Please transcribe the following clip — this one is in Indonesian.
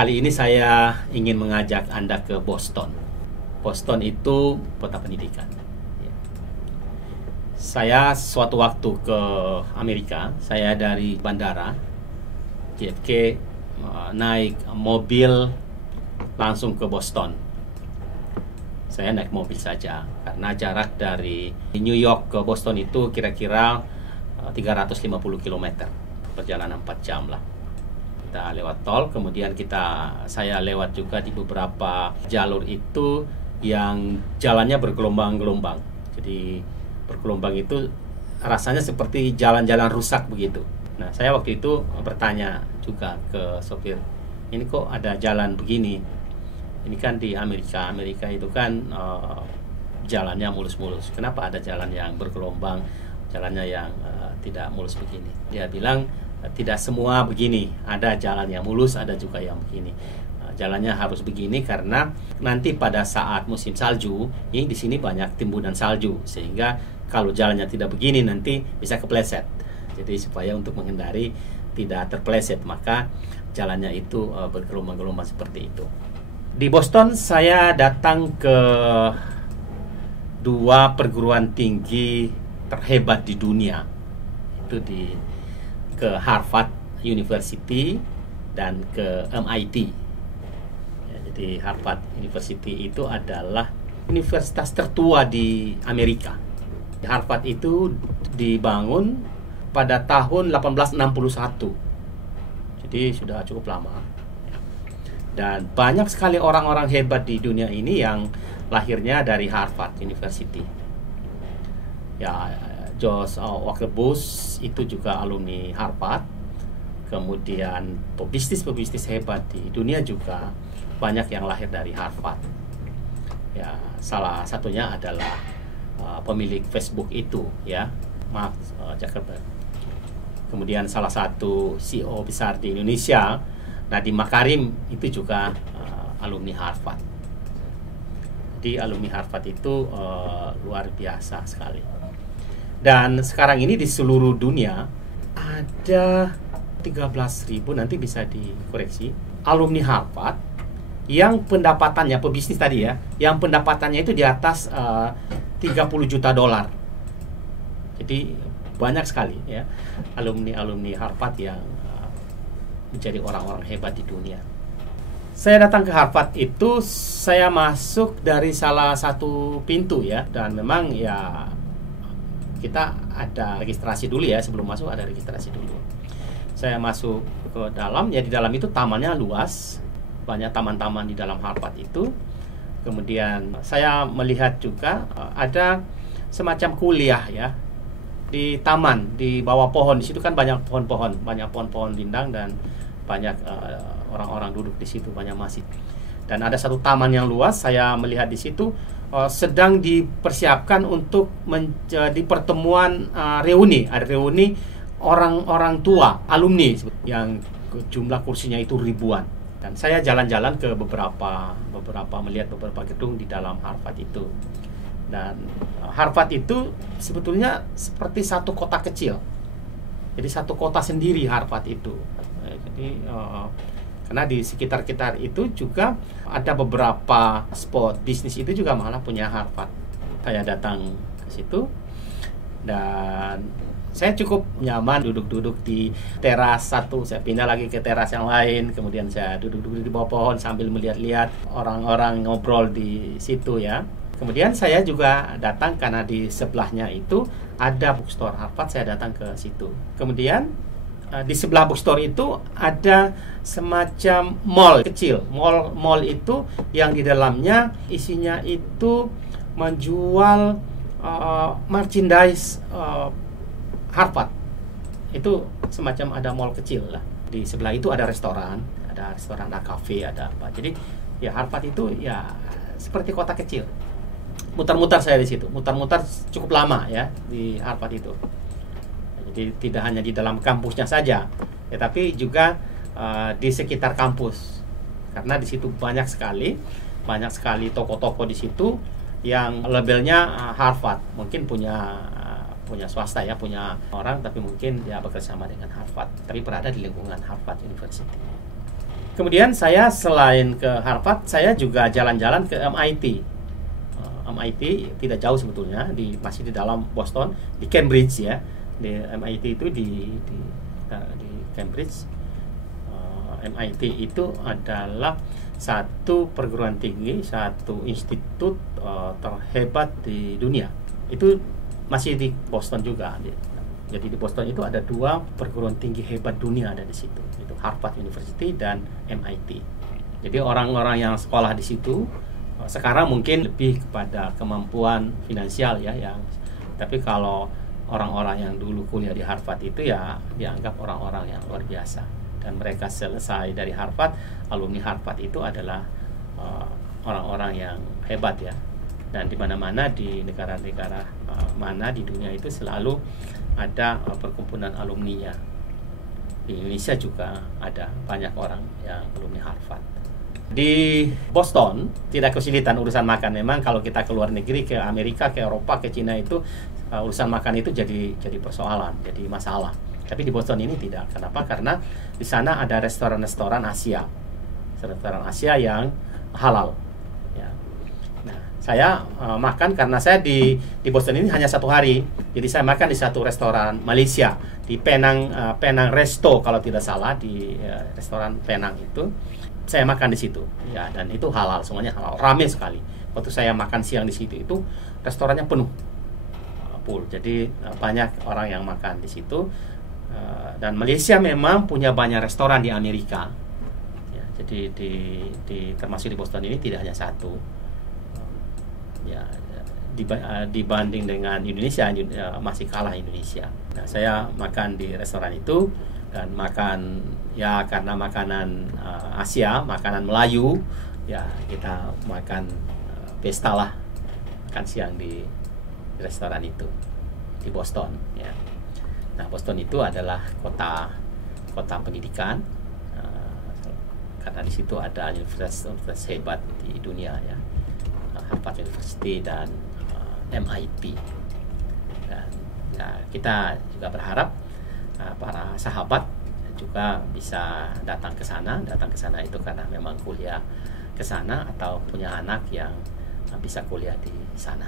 Kali ini saya ingin mengajak Anda ke Boston. Boston itu kota pendidikan. Saya suatu waktu ke Amerika, saya dari bandara JFK naik mobil langsung ke Boston. Saya naik mobil saja karena jarak dari New York ke Boston itu kira-kira 350 km, perjalanan 4 jam lah. Kita lewat tol, kemudian saya lewat juga di beberapa jalur itu yang jalannya bergelombang-gelombang. Jadi bergelombang itu rasanya seperti jalan-jalan rusak begitu. Nah, saya waktu itu bertanya juga ke sopir, ini kok ada jalan begini? Ini kan di Amerika itu kan jalannya mulus-mulus. Kenapa ada jalan yang bergelombang, jalannya yang tidak mulus begini? Dia bilang, tidak semua begini, ada jalan yang mulus, ada juga yang begini. Jalannya harus begini karena nanti pada saat musim salju, ini di sini banyak timbunan salju, sehingga kalau jalannya tidak begini nanti bisa kepleset. Jadi supaya untuk menghindari tidak terpleset, maka jalannya itu bergelombang-gelombang seperti itu. Di Boston saya datang ke 2 perguruan tinggi terhebat di dunia, itu ke Harvard University dan ke MIT. Ya, jadi Harvard University itu adalah universitas tertua di Amerika. Harvard itu dibangun pada tahun 1861. Jadi sudah cukup lama. Dan banyak sekali orang-orang hebat di dunia ini yang lahirnya dari Harvard University. Ya, George Walker Bush itu juga alumni Harvard. Kemudian pebisnis hebat di dunia juga banyak yang lahir dari Harvard. Ya, salah satunya adalah pemilik Facebook itu, ya, Mark Zuckerberg. Kemudian salah satu CEO besar di Indonesia, Nadiem Makarim, itu juga alumni Harvard. Jadi alumni Harvard itu luar biasa sekali. Dan sekarang ini di seluruh dunia ada 13.000, nanti bisa dikoreksi, alumni Harvard yang pendapatannya, pebisnis tadi ya, yang pendapatannya itu di atas 30 juta dolar. Jadi banyak sekali ya alumni Harvard yang menjadi orang-orang hebat di dunia. Saya datang ke Harvard itu, saya masuk dari salah satu pintu ya, dan memang ya kita ada registrasi dulu ya, sebelum masuk ada registrasi dulu. Saya masuk ke dalam, ya di dalam itu tamannya luas, banyak taman-taman di dalam Harvard itu. Kemudian saya melihat juga ada semacam kuliah ya di taman, di bawah pohon. Di situ kan banyak pohon-pohon rindang dan banyak orang-orang duduk di situ, banyak masjid. Dan ada satu taman yang luas, saya melihat di situ sedang dipersiapkan untuk menjadi pertemuan reuni. Ada reuni orang-orang tua, alumni yang jumlah kursinya itu ribuan. Dan saya jalan-jalan ke melihat beberapa gedung di dalam Harvard itu. Dan Harvard itu sebetulnya seperti satu kota kecil. Jadi satu kota sendiri Harvard itu. Jadi karena di sekitar itu juga ada beberapa spot bisnis itu juga malah punya Harvard. Saya datang ke situ dan saya cukup nyaman duduk-duduk di teras satu, saya pindah lagi ke teras yang lain, kemudian saya duduk-duduk di bawah pohon sambil melihat-lihat orang-orang ngobrol di situ ya. Kemudian saya juga datang karena di sebelahnya itu ada bookstore Harvard, saya datang ke situ. Kemudian di sebelah bookstore itu ada semacam mall kecil. Mall itu yang di dalamnya isinya itu menjual merchandise Harvard. Itu semacam ada mall kecil lah. Di sebelah itu ada restoran, ada cafe, ada apa. Jadi ya Harvard itu ya seperti kota kecil. Mutar-mutar saya di situ, mutar-mutar cukup lama ya di Harvard itu. Jadi tidak hanya di dalam kampusnya saja, tetapi juga di sekitar kampus. Karena di situ banyak sekali toko-toko di situ yang labelnya Harvard. Mungkin punya swasta ya, punya orang, tapi mungkin dia bekerja sama dengan Harvard, tapi berada di lingkungan Harvard University. kemudian saya selain ke Harvard, saya juga jalan-jalan ke MIT. MIT tidak jauh sebetulnya, masih di dalam Boston, di Cambridge ya. Di MIT itu di Cambridge. MIT itu adalah satu perguruan tinggi, satu institut terhebat di dunia. Itu masih di Boston juga. Jadi di Boston itu ada 2 perguruan tinggi hebat dunia ada di situ. Itu Harvard University dan MIT. Jadi orang-orang yang sekolah di situ sekarang mungkin lebih kepada kemampuan finansial ya, tapi kalau orang-orang yang dulu kuliah di Harvard itu ya dianggap orang-orang yang luar biasa. Dan mereka selesai dari Harvard, alumni Harvard itu adalah orang-orang yang hebat ya. Dan di mana-mana di negara-negara mana di dunia itu selalu ada perkumpulan alumninya. Di Indonesia juga ada banyak orang yang alumni Harvard. Di Boston tidak kesulitan urusan makan. Memang kalau kita ke luar negeri, ke Amerika, ke Eropa, ke Cina itu urusan makan itu jadi persoalan, jadi masalah. Tapi di Boston ini tidak. Kenapa? Karena di sana ada restoran-restoran Asia, restoran Asia yang halal. Ya. Nah, saya makan karena saya di Boston ini hanya 1 hari. Jadi saya makan di satu restoran Malaysia di Penang Resto kalau tidak salah, di restoran Penang itu. Saya makan di situ. Ya, dan itu halal, semuanya halal. Ramai sekali. Waktu saya makan siang di situ itu restorannya penuh. Full. Jadi banyak orang yang makan di situ. Dan Malaysia memang punya banyak restoran di Amerika ya, jadi termasuk di Boston ini tidak hanya satu ya, dibanding dengan Indonesia masih kalah Indonesia. Nah, saya makan di restoran itu dan makan ya karena makanan Asia, makanan Melayu ya, kita makan pesta lah, makan siang di restoran itu di Boston ya. Nah, Boston itu adalah kota pendidikan karena di situ ada universitas hebat di dunia ya, Harvard University dan MIT. Dan ya, kita juga berharap para sahabat juga bisa datang ke sana itu karena memang kuliah ke sana atau punya anak yang bisa kuliah di sana.